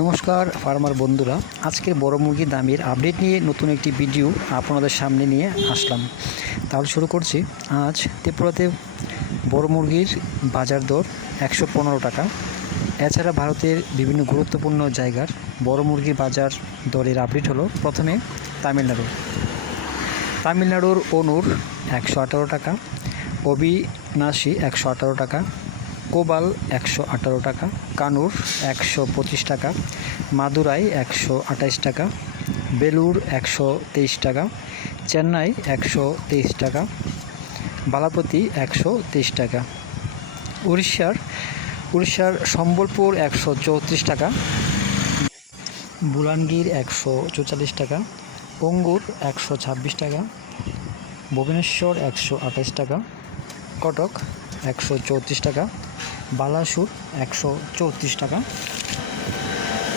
নমস্কার, ফার্মার বন্ধুরা। আজকের বড় মুরগির দামের আপডেট নিয়ে নতুন একটি ভিডিও আপনাদের সামনে নিয়ে আসলাম। তাহলে শুরু করছি। আজ ত্রিপুরাতে বড় মুরগির বাজার দর একশো পনেরো টাকা। এছাড়া ভারতের বিভিন্ন গুরুত্বপূর্ণ জায়গার বড় মুরগির বাজার দরের আপডেট হলো প্রথমে তামিলনাড়ু। তামিলনাড়ুর অনুর একশো আঠারো টাকা অবিনাশী একশো টাকা কোবাল একশো আঠারো টাকা, কানুর একশো পঁচিশ টাকা, মাদুরাই একশো আঠাইশ টাকা বেলুর একশো তেইশ টাকা, চেন্নাই একশো তেইশ টাকা, বালাপতি একশো তেইশ টাকা, উড়িষ্যার উড়িষ্যার সম্বলপুর একশো চৌত্রিশ টাকা বুলানগীর একশো চৌচল্লিশ টাকা অঙ্গুর একশো ছাব্বিশ টাকা, ভুবনেশ্বর একশো আঠাশ টাকা, কটক একশো চৌত্রিশ টাকা বালাসুর একশো চৌত্রিশ টাকা।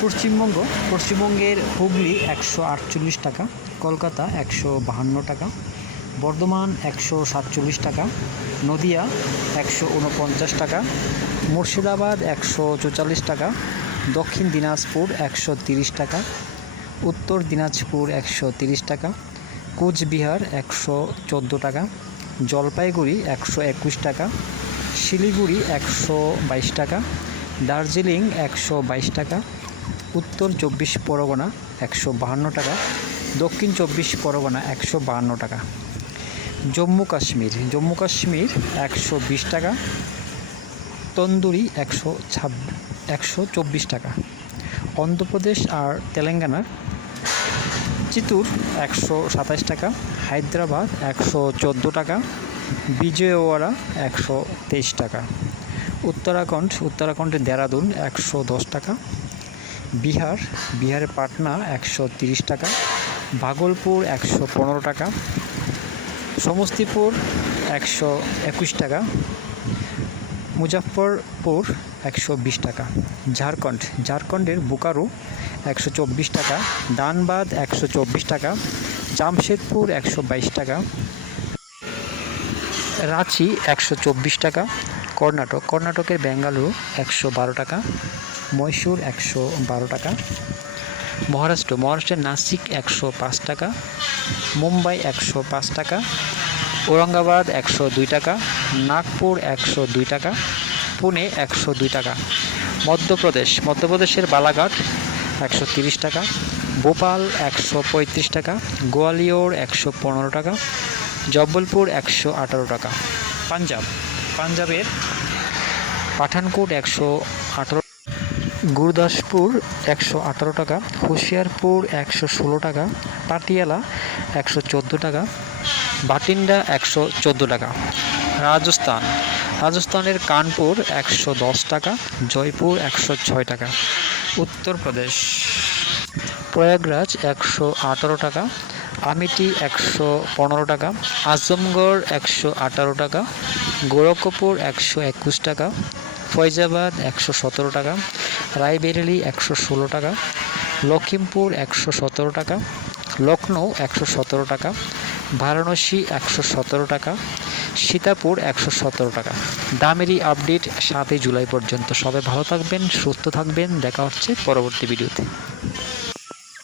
পশ্চিমবঙ্গ, পশ্চিমবঙ্গের হুগলি একশো আটচল্লিশ টাকা, কলকাতা একশো বাহান্ন টাকা, বর্ধমান একশো সাতচল্লিশ টাকা, নদিয়া একশো উনপঞ্চাশ টাকা, মুর্শিদাবাদ একশো চৌচল্লিশ টাকা, দক্ষিণ দিনাজপুর একশো তিরিশ টাকা, উত্তর দিনাজপুর একশো তিরিশ টাকা, কোচবিহার একশো চোদ্দ টাকা, জলপাইগুড়ি একশো একুশ টাকা শিলিগুড়ি একশো বাইশ টাকা, দার্জিলিং একশো বাইশ টাকা, উত্তর চব্বিশ পরগনা একশো বাহান্ন টাকা, দক্ষিণ চব্বিশ পরগনা একশো বাহান্ন টাকা। জম্মু কাশ্মীর জম্মু কাশ্মীর একশো বিশ টাকা, তন্দুরি একশো ছাব, একশো চব্বিশ টাকা। অন্ধ্রপ্রদেশ আর তেলেঙ্গানা চিতুর একশো সাতাশ টাকা, হায়দ্রাবাদ একশো চোদ্দ টাকা বিজয়ওয়াড়া একশো তেইশ টাকা। উত্তরাখণ্ড উত্তরাখণ্ডের দেরাদুন একশো দশ টাকা। বিহার বিহারের পাটনা একশো তিরিশ টাকা। ভাগলপুর একশো পনেরো টাকা। সমস্তিপুর একশো একুশ টাকা। মুজাফরপুর একশো বিশ টাকা। ঝাড়খণ্ড, ঝাড়খণ্ডের বুকারু একশো চব্বিশ টাকা। দানবাদ একশো চব্বিশ টাকা। জামশেদপুর একশো বাইশ টাকা। রাঁচি একশো চব্বিশ টাকা, কর্ণাটক, কর্ণাটকের বেঙ্গালুরু একশো বারো টাকা, মহীশূর একশো বারো টাকা, মহারাষ্ট্র, মহারাষ্ট্রের নাসিক একশো পাঁচ টাকা, মুম্বাই একশো পাঁচ টাকা, ঔরঙ্গাবাদ একশো দুই টাকা, নাগপুর একশো দুই টাকা, পুনে একশো দুই টাকা, মধ্যপ্রদেশ, মধ্যপ্রদেশের বালাঘাট একশো তিরিশ টাকা, ভোপাল একশো পঁয়ত্রিশ টাকা, গোয়ালিয়র একশো পনেরো টাকা জব্বলপুর একশো আঠারো টাকা। পাঞ্জাব। পাঞ্জাবের পাঠানকোট একশো আঠারো। গুরদাসপুর একশো আঠারো টাকা। হুশিয়ারপুর একশো ষোলো টাকা। পাটিয়ালা একশো চোদ্দ টাকা। বাটিন্ডা একশো চোদ্দ টাকা। রাজস্থান। রাজস্থানের কানপুর একশো দশ টাকা। জয়পুর একশো ছয় টাকা। উত্তরপ্রদেশ। প্রয়াগরাজ একশো আঠারো টাকা। আমিটি একশো পনেরো টাকা, আজমগড় একশো আঠারো টাকা গোরখপুর একশো একুশ টাকা ফৈজাবাদ একশো সতেরো টাকা, রায়বেরেলি একশো ষোলো টাকা লখিমপুর একশো সতেরো টাকা লখনৌ একশো সতেরো টাকা, বারাণসী একশো সতেরো টাকা, সীতাপুর একশো সতেরো টাকা। দামেরই আপডেট সাতই জুলাই পর্যন্ত। সবাই ভালো থাকবেন, সুস্থ থাকবেন। দেখা হচ্ছে পরবর্তী ভিডিওতে।